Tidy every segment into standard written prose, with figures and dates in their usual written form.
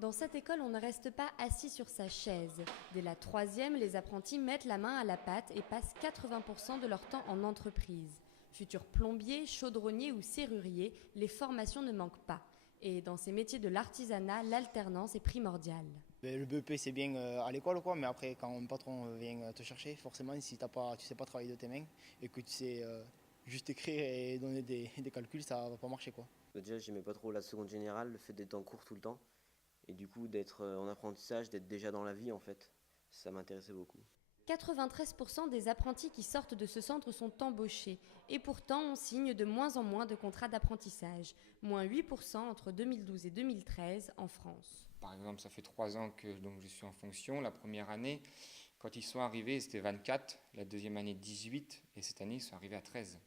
Dans cette école, on ne reste pas assis sur sa chaise. Dès la 3e, les apprentis mettent la main à la pâte et passent 80% de leur temps en entreprise. Futurs plombiers, chaudronniers ou serruriers, les formations ne manquent pas. Et dans ces métiers de l'artisanat, l'alternance est primordiale. Le BEP c'est bien à l'école quoi, mais après quand un patron vient te chercher, forcément si tu sais pas travailler de tes mains et que tu sais juste écrire et donner des calculs, ça va pas marcher quoi. Déjà j'aimais pas trop la seconde générale, le fait d'être en cours tout le temps et du coup d'être en apprentissage, d'être déjà dans la vie en fait, ça m'intéressait beaucoup. 93% des apprentis qui sortent de ce centre sont embauchés. Et pourtant, on signe de moins en moins de contrats d'apprentissage. Moins 8% entre 2012 et 2013 en France. Par exemple, ça fait 3 ans que je suis en fonction. La première année, quand ils sont arrivés, c'était 24. La deuxième année, 18. Et cette année, ils sont arrivés à 13.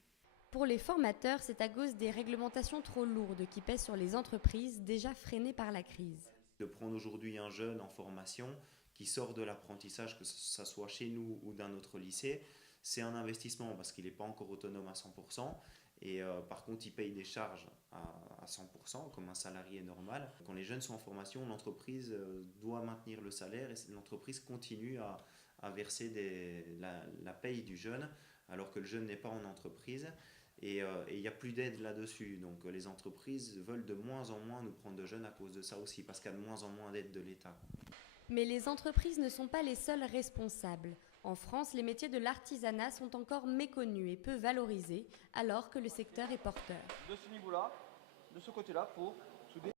Pour les formateurs, c'est à cause des réglementations trop lourdes qui pèsent sur les entreprises déjà freinées par la crise. De prendre aujourd'hui un jeune en formation qui sort de l'apprentissage, que ce soit chez nous ou d'un autre lycée, c'est un investissement parce qu'il n'est pas encore autonome à 100%. Et par contre, il paye des charges à 100%, comme un salarié normal. Quand les jeunes sont en formation, l'entreprise doit maintenir le salaire et l'entreprise continue à verser la paye du jeune, alors que le jeune n'est pas en entreprise. Et il n'y a plus d'aide là-dessus. Donc les entreprises veulent de moins en moins nous prendre de jeunes à cause de ça aussi, parce qu'il y a de moins en moins d'aide de l'État. Mais les entreprises ne sont pas les seules responsables. En France, les métiers de l'artisanat sont encore méconnus et peu valorisés, alors que le secteur est porteur. De ce niveau-là, de ce côté-là, pour